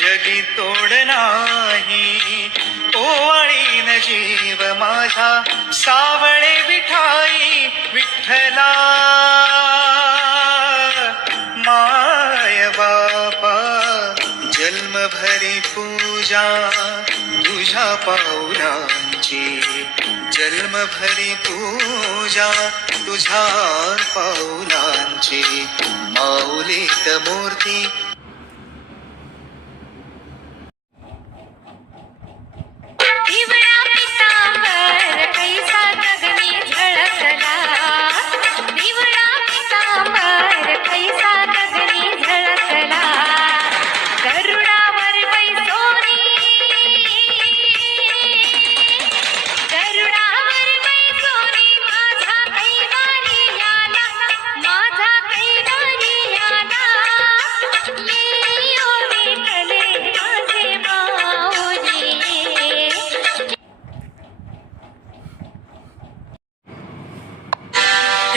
जगी तोड नाही, ओवाळीन जीव माझा सावळे विठाई विठ्ठला. माय बापा जन्मभरी पूजा तुझ्या पाऊलांची, जन्मभरी पूजा तुझ्या पाऊलांची. माऊलीत मूर्ती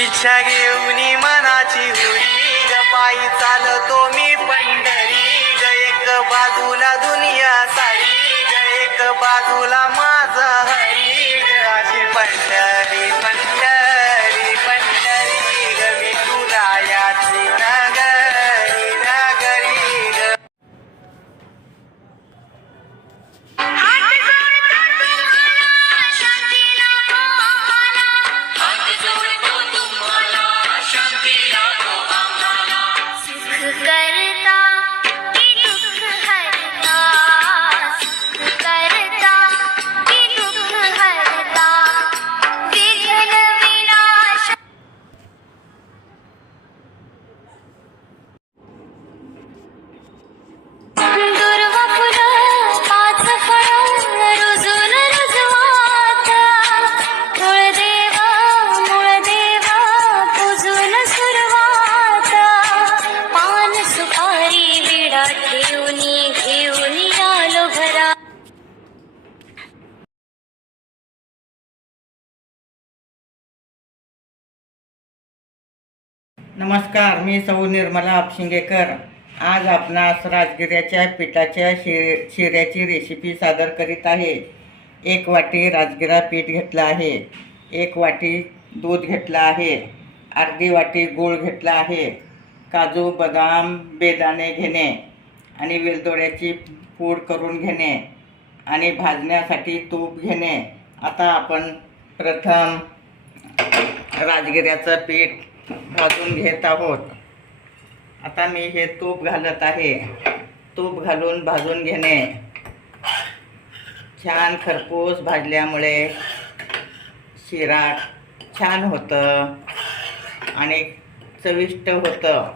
इच्छा घेऊन मनाची हुरी ग, पायी चालतो मी पंढरी ग. एक बाजूला दुनिया सारी ग, एक बाजूला माझा हरी ग. अशी पंढरी पंढरी पंढरी ग, मी तुला याची नगरी नगरी ग. नमस्कार, मी सौ निर्मला आपशिंगेकर. आज आपणास राजगिऱ्याच्या पिठाच्या शिऱ्याची रेसिपी सादर करीत आहे. 1 वाटी राजगिरा पीठ घेतलं आहे, 1 वाटी दूध घेतलं आहे, अर्धी वाटी गूळ घेतला आहे, काजू बदाम बेदाणे घेणे आणि वेलदोड्याची पूड करून घेणे आणि भाजण्यासाठी तूप घेणे. आता आपण प्रथम राजगिऱ्याचं पीठ भाजून घेत आहोत. आता मी हे तूप घालत आहे. तूप घालून भाजून घेणे. छान खरपूस भाजल्यामुळे शिरा छान होतं आणि चविष्ट होतं.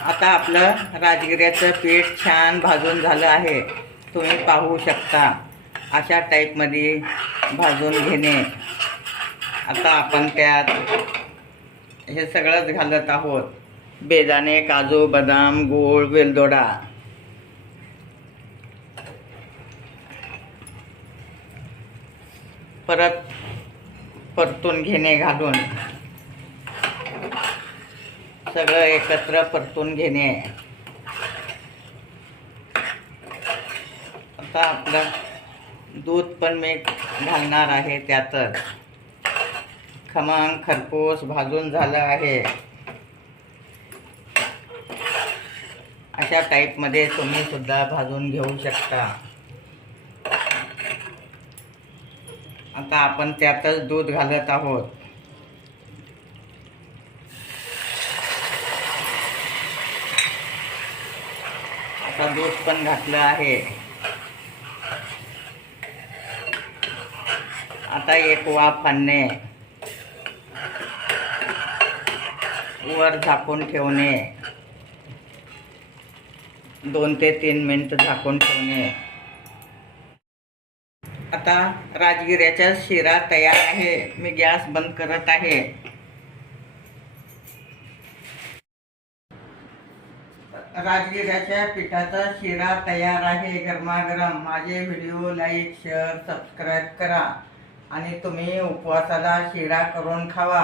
आता आपलं राजगिऱ्याचं पीठ छान भाजून झालं आहे. तुम्ही पाहू शकता अशा टाईपमध्ये भाजून घेणे. आता आपण त्यात हे सगळंच घालत आहोत. बेदाणे, काजू बदाम, गूळ, वेलदोडा. परत परतून घेणे घालून सगळं एकत्र परतून घेणे. आता आपलं दूध पण मी घालणार आहे त्यातच. खमंग खरपूस भाजून झालं आहे. अशा टाईपमध्ये तुम्ही सुद्धा भाजून घेऊ शकता. आता आपण त्यातच दूध घालत आहोत. आता दूध पण घातलं आहे. आता एक वाफ आणणे, वर झाकून ठेवणे, 2 ते 3 मिनिट झाकून ठेवणे. आता राजगिऱ्याचा शिरा तयार आहे. मी गॅस बंद करत आहे. राजगिऱ्याच्या पिठाचा शिरा तयार आहे गरमागरम. माझे व्हिडिओ लाईक शेअर सबस्क्राईब करा आणि तुम्ही उपवासाला शिरा करून खावा.